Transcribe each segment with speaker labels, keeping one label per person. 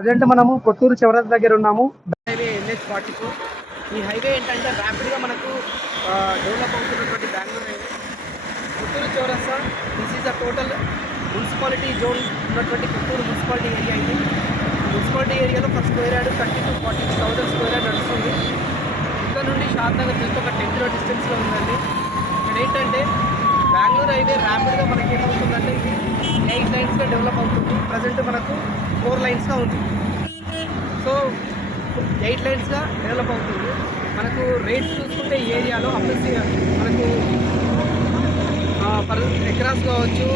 Speaker 1: Present మనము కొత్తూరు చివరి దగ్గర ఉన్నాము.
Speaker 2: Highway NH forty four. ఈ హైవే ఏంటంటే ర్యాపిడ్గా మనకు డెవలప్ అవుతున్నటువంటి బెంగళూరు హైవే. కొత్తూరు చౌరస్తా this is the total municipality zone ఉన్నటువంటి కొత్తూరు మున్సిపాలిటీ ఏరియా ఇది. మున్సిపాలిటీ ఏరియాలో first square yard thirty to forty thousand square yard నడుస్తుంది. ఇక్కడ నుండి షాద్నగర్ జస్ట్ ఒక టెన్ కిలో డిస్టెన్స్లో ఉందండి. ఇక్కడ ఏంటంటే బెంగళూరు హైవే ర్యాపిడ్గా మనకి ఏమవుతుందంటే ఇది ఎయిట్ లైన్స్గా డెవలప్ అవుతుంది ప్రజెంట్ మనకు ఫోర్ లైన్స్గా ఉంది. సో ఎయిట్ లైన్స్గా డెవలప్ అవుతుంది. మనకు రేట్స్ చూసుకుంటే ఏరియాలో అప్లసి మనకు పర్ ఎకరాస్ కావచ్చు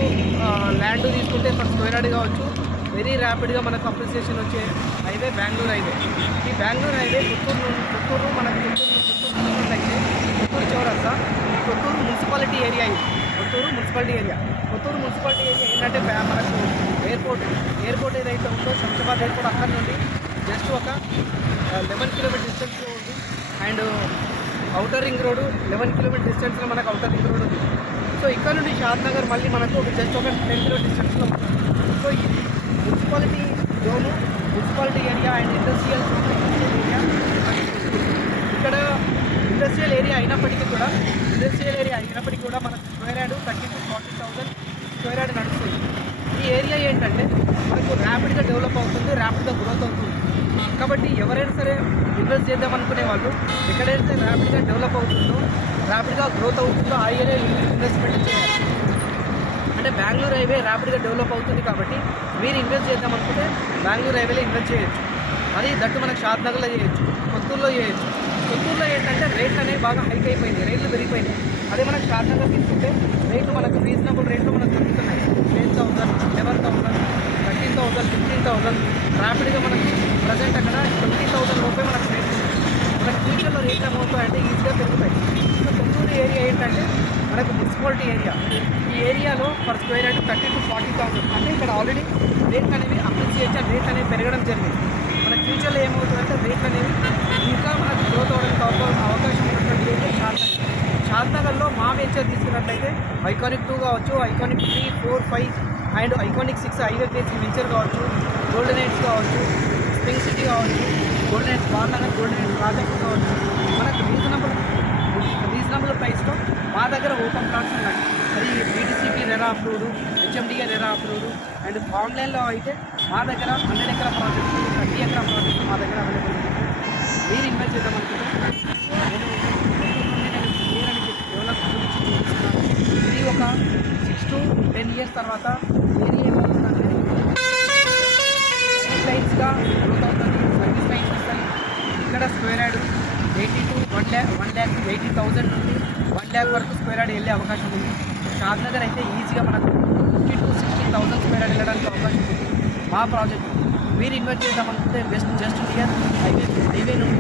Speaker 2: ల్యాండ్ తీసుకుంటే పర్ స్క్వేర్ యార్డ్ కావచ్చు వెరీ ర్యాపిడ్గా మనకు అప్రిసియేషన్ వచ్చే హైవే బెంగళూరు హైవే. ఈ బెంగళూరు హైవే పుత్తూరు పుత్తూరు మనకు పుత్తూరు పుత్తూరు చౌరస్తా పుత్తూరు మున్సిపాలిటీ ఏరియా ఇది. Kothur municipality area. Kothur municipality area ఏంటంటే మనకు ఎయిర్పోర్ట్ ఎయిర్పోర్ట్ ఏదైతే ఉందో శంషాబాద్ ఎయిర్పోర్ట్ అక్కడ నుండి జస్ట్ ఒక లెవెన్ కిలోమీటర్ డిస్టెన్స్లో ఉంది. And outer ring road eleven kilometre డిస్టెన్స్లో మనకు అవుటర్ రింగ్ రోడ్ ఉంది. సో ఇక్కడ నుండి షాద్ నగర్ మళ్ళీ మనకు ఒక జస్ట్ ఒక టెన్ కిలో డిస్టెన్స్లో ఉంది. సో ఈ municipality zone municipality area and industrial zone industrial area ఇక్కడ ఇండస్ట్రియల్ ఏరియా అయినప్పటికీ కూడా ఇండస్ట్రియల్ ఏరియా అయినప్పటికీ కూడా మనకు square yard thirty to forty thousand square yard నడుస్తుంది. ఈ ఏరియా ఏంటంటే మనకు ర్యాపిడ్గా డెవలప్ అవుతుంది ర్యాపిడ్గా గ్రోత్ అవుతుంది. కాబట్టి ఎవరైనా సరే ఇన్వెస్ట్ చేద్దాం అనుకునే వాళ్ళు ఎక్కడైతే ర్యాపిడ్గా డెవలప్ అవుతుందో ర్యాపిడ్గా గ్రోత్ అవుతుందో ఆ ఏరియా ఇన్వెస్ట్మెంట్ చేయాలి. అంటే బెంగళూరు హైవే ర్యాపిడ్గా డెవలప్ అవుతుంది కాబట్టి మీరు ఇన్వెస్ట్ చేద్దాం అనుకుంటే బెంగళూరు హైవేలో ఇన్వెస్ట్ చేయొచ్చు. అది దట్టు మనకు షాద్ నగర్లో చేయొచ్చు కొత్తూరులో చేయొచ్చు. కొత్తూరులో ఏంటంటే రేట్లు అనేవి బాగా హైక్ అయిపోయింది. రేట్లు పెరిగిపోయినాయి. అదే మనకు షార్ట్గా తీసుకుంటే రేట్లు మనకు రీజనబుల్ రేట్లు మనకు దొరుకుతున్నాయి. Ten thousand eleven thousand thirteen thousand fifteen thousand ర్యాపిడ్గా మనకి ప్రజెంట్ అక్కడ ట్వంటీ థౌసండ్ లోపే మనకు రేట్ ఉంది. మనకి ఫ్యూచర్లో రేట్లు ఏమవుతాయంటే ఈజీగా పెరుగుతాయి. సో కొత్తూరు ఏరియా ఏంటంటే మనకు మున్సిపాలిటీ ఏరియా ఈ ఏరియాలో per square yard thirty to forty thousand అంటే ఇక్కడ ఆల్రెడీ రేట్ అనేవి అప్రిసియేషన్ రేట్ అనేవి పెరగడం జరిగింది. ఫ్యూచర్లో ఏమవుతుందంటే రేట్లు అనేవి ఇంకా మనకు గ్రోత్ అవ్వడానికి అవకా- అవకాశం ఉన్నటువంటి ఏరియా షాద్నగర్ షాద్నగర్లో మా వెంచర్ తీసుకున్నట్లయితే ఐకానిక్ టూ కావచ్చు iconic three four five and iconic six ఐదో ప్లేస్ వెంచర్ కావచ్చు గోల్డెన్ హైట్స్ కావచ్చు స్ప్రింగ్ సిటీ కావచ్చు golden heights Balanagar golden heights project కావచ్చు. మనకు రీజనబుల్ రీజనబుల్ ప్రైస్లో మా దగ్గర ఓపెన్ ప్లాట్స్ ఉన్నాయి. అది DTCP RERA approved HMDA RERA approved and ఆన్లైన్లో అయితే మా దగ్గర హండ్రెడ్ ఎకర ప్రాజెక్ట్ మా దగ్గర అవైలబుల్ ఉంది మీరు ఇన్వెస్ట్ చేద్దాం అనుకుంటే నేను క్లియర్ డెవలప్ గురించి చూపిస్తున్నాను ఇది ఒక సిక్స్ టు టెన్ ఇయర్స్ తర్వాత ఏది ఏమవుతుందంటే లైట్స్గా గ్రోత్ అవుతుంది సర్వీస్ లైన్స్ వస్తాయి. ఇక్కడ square yard eighty to one lakh one lakh eighty thousand నుండి వన్ ల్యాక్ వరకు స్క్వేర్ యార్డ్ వెళ్ళే అవకాశం ఉంది. షాద్నగర్ అయితే ఈజీగా మనకు fifty to sixty thousand square yard వెళ్ళడానికి అవకాశం ఉంది. మా ప్రాజెక్ట్. మీరు invest చేద్దామనుకుంటే best just near highway highway నుండి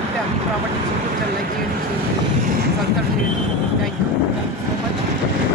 Speaker 2: ఉంటే అన్ని ప్రాపర్టీస్ కొంచెం లైక్ చేయండి షేర్ చేయండి చేయండి. Thank you thank you so much